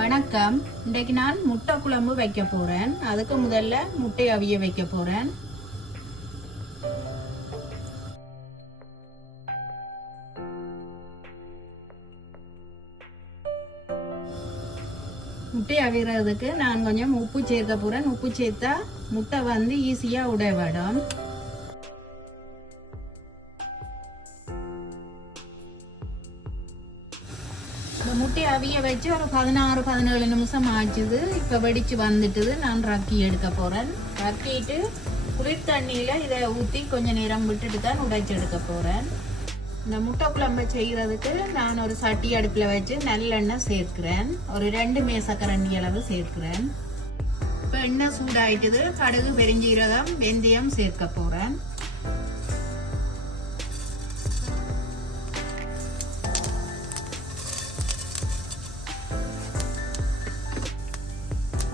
வணக்கம். இன்றைக்கு நான் முட்டை குழம்பு வைக்க போறேன். அதுக்கு முதல்ல முட்டை அவிய வைக்க போறேன். முட்டை அவிறதுக்கு நான் கொஞ்சம் உப்பு சேர்க்க போறேன். உப்பு சேர்த்தா முட்டை வந்து ஈஸியா உடைவிடும். முட்டை அவிய வச்சு ஒரு 16-17 நிமிஷம் ஆச்சுது. இப்போ வெடிச்சு வந்துட்டுது. நான் ரக்கி எடுக்க போறேன். ரக்கிட்டு குளிர் தண்ணியில இதை ஊற்றி கொஞ்ச நேரம் விட்டுட்டு தான் உடைச்சு எடுக்க போறேன். இந்த முட்டை குழம்பு செய்யறதுக்கு நான் ஒரு சட்டி அடுப்பில் வச்சு நல்லெண்ணெய் சேர்க்கிறேன். ஒரு 2 மேசக்கரண்டி அளவு சேர்க்கிறேன். இப்போ எண்ணெய் சூடாயிட்டுது. கடுகு, பெருஞ்சீரகம், வெந்தயம் சேர்க்க போறேன்.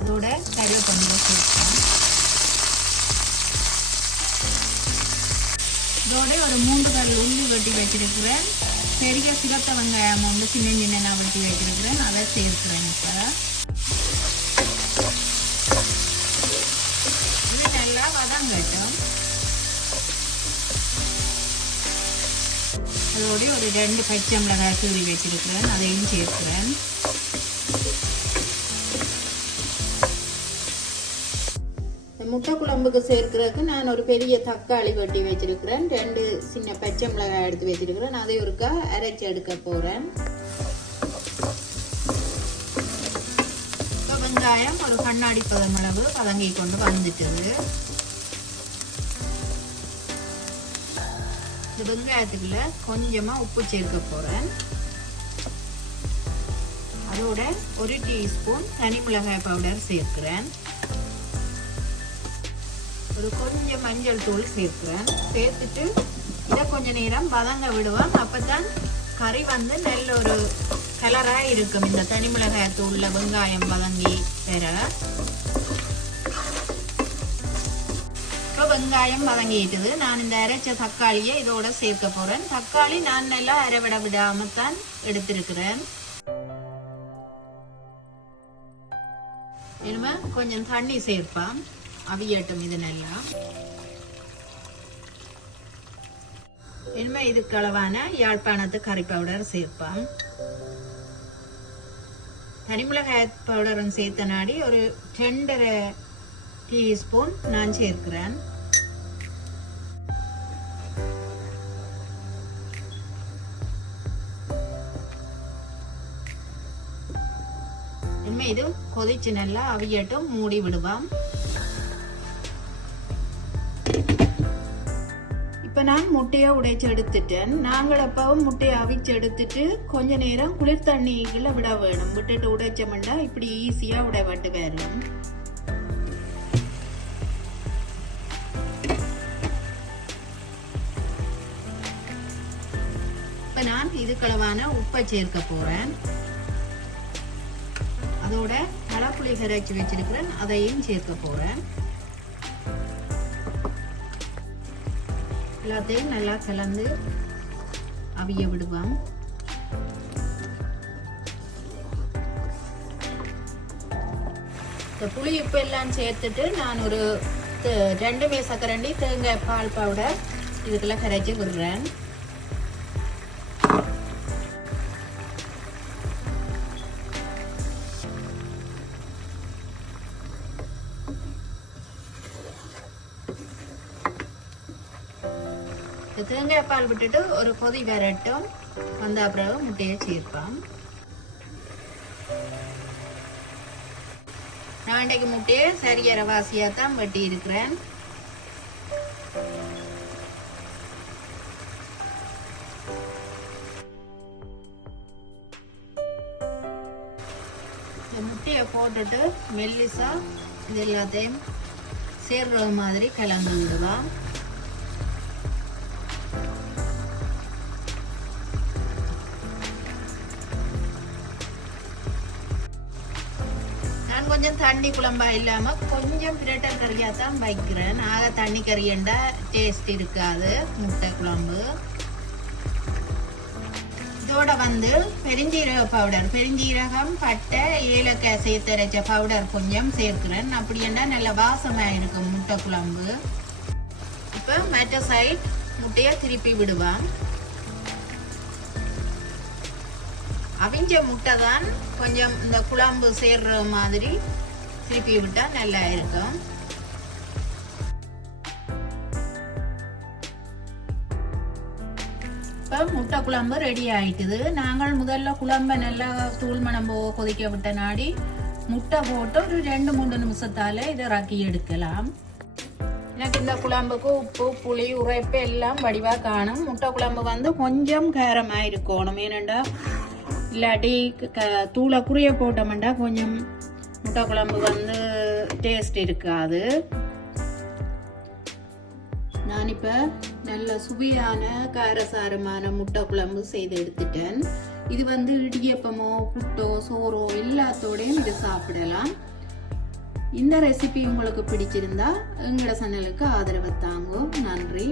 அதோட கருவேப்பிலை சேர்க்கலாம். இதோட ஒரு 3 கல் உள்ளி வெட்டி வச்சிருக்கிறேன். பெரிய சிவத்த வெங்காயம் வந்து சின்ன சின்ன வெட்டி வச்சிருக்கிறேன். அதை சேர்க்கிறேன். இப்போ இது நல்லா வதங்கட்டும். அதோட ஒரு 2 பச்சை மிளகாய் கீறி வச்சிருக்கிறேன். அதையும் சேர்க்கிறேன். முட்டை குழம்புக்கு சேர்க்கிறதுக்கு நான் ஒரு பெரிய தக்காளி வெட்டி வச்சிருக்கிறேன். 2 சின்ன பச்சை மிளகாய் எடுத்து வச்சிருக்கிறேன். அதை ஒருக்கா அரைச்சி எடுக்க போறேன். இப்போ வெங்காயம் ஒரு கண்ணாடி பதம் அளவு வதங்கி கொண்டு வந்துட்டது. இந்த வெங்காயத்துக்குள்ள கொஞ்சமா உப்பு சேர்க்க போறேன். அதோட 1 டீஸ்பூன் தனி மிளகாய் பவுடர் சேர்க்கிறேன். ஒரு கொஞ்சம் மஞ்சள் தூள் சேர்க்கிறேன். சேர்த்துட்டு இதை கொஞ்ச நேரம் வதங்க விடுவோம். அப்பதான் கறி வந்து நல்ல ஒரு கலரா இருக்கும். இந்த தனி மிளகாய் தூள்ல வெங்காயம் வதங்கி வர. இப்போ வெங்காயம் வதங்கிட்டுது. நான் இந்த அரைச்ச தக்காளியை இதோட சேர்க்க போறேன். தக்காளி நான் நல்லா அரைவிட விடாம தான் எடுத்திருக்கிறேன். இனிமே கொஞ்சம் தண்ணி சேர்ப்பேன். அவியட்டும் இது நல்லா. இனிமே இதுக்கு அளவான யாழ்ப்பாணத்து கறி பவுடர் சேர்ப்பேன். தனிமிளகாய் பவுடரும் சேர்த்த நாடி ஒரு 2.5 டீஸ்பூன் நான் சேர்க்கிறேன். இனிமே இது கொதிச்சு நல்லா அவியட்டும். மூடி விடுவோம். இப்போ நான் முட்டையை உடைச்சு எடுத்துட்டேன். நாங்கள் எப்பவும் முட்டையை அவிச்சு எடுத்துட்டு கொஞ்ச நேரம் குளிர் தண்ணிக்குள்ள விட வேணும். விட்டுட்டு உடைச்சோம்னா இப்படி ஈஸியா உடைவட்டு வரும். இப்ப நான் இதுக்களவான உப்பை சேர்க்க போறேன். அதோட மலைப்புளி கரைச்சி வச்சிருக்கிறேன். அதையும் சேர்க்க போறேன். எல்லாத்தையும் நல்லா கலந்து அவிய விடுவோம். இந்த புளி உப்பு எல்லாம் சேர்த்துட்டு நான் ஒரு 2 மேசக்கரண்டி தேங்காய் பால் பவுடர் இதுக்கெல்லாம் கரைச்சி விடுறேன். தேங்காய் பால் விட்டுட்டு ஒரு கொதி வரட்டும். வந்த அப்புறம் முட்டையை சேர்ப்பேன். நான் இன்றைக்கு முட்டையை சரியான வாசியா தான் வெட்டி இருக்கிறேன். இந்த முட்டையை போட்டுட்டு மெல்லிசா இது எல்லாத்தையும் சேர்ற மாதிரி கலந்து விடுவான். கொஞ்சம் தண்ணி குழம்பா இல்லாம கொஞ்சம் பிரட்டல் கறியா தான் வைக்கிறேன். ஆக தண்ணி கறியண்டா டேஸ்ட் இருக்காது முட்டை குழம்பு. இதோட வந்து பெருஞ்சீரக பவுடர், பெருஞ்சீரகம், பட்டை, ஏலக்காய் சேர்த்து அரைச்ச பவுடர் கொஞ்சம் சேர்க்கிறேன். அப்படின்னா நல்ல வாசமாக இருக்கும் முட்டை குழம்பு. இப்போ மற்ற சைட் முட்டையை திருப்பி விடுவான். அவிஞ்ச முட்டை தான் கொஞ்சம் இந்த குழம்பு சேர்ற மாதிரி திருப்பி விட்டா நல்லா இருக்கும். இப்போ முட்டை குழம்பு ரெடி ஆயிட்டுது. நாங்கள் முதல்ல குழம்பை நல்லா தூள் மணம் கொதிக்க விட்ட நாடி முட்டை போட்டு ஒரு 2-3 நிமிஷத்தால இதை ரக்கி எடுக்கலாம். எனக்கு இந்த குழம்புக்கு உப்பு, புளி, உரைப்பு எல்லாம் வடிவாக காணும். முட்டை குழம்பு வந்து கொஞ்சம் காரமாக இருக்கணும். ஏனெண்டா இல்லாட்டி தூளை குறைய போட்டோம்னா கொஞ்சம் முட்டை குழம்பு வந்து டேஸ்ட் இருக்காது. நான் இப்போ நல்ல சுவையான காரசாரமான முட்டை குழம்பு செய்து எடுத்துட்டேன். இது வந்து இடியப்பமோ, புட்டோ, சோறோ எல்லாத்தோடையும் இது சாப்பிடலாம். இந்த ரெசிபி உங்களுக்கு பிடிச்சிருந்தா எங்களோட சேனலுக்கு ஆதரவு தாங்க. நன்றி.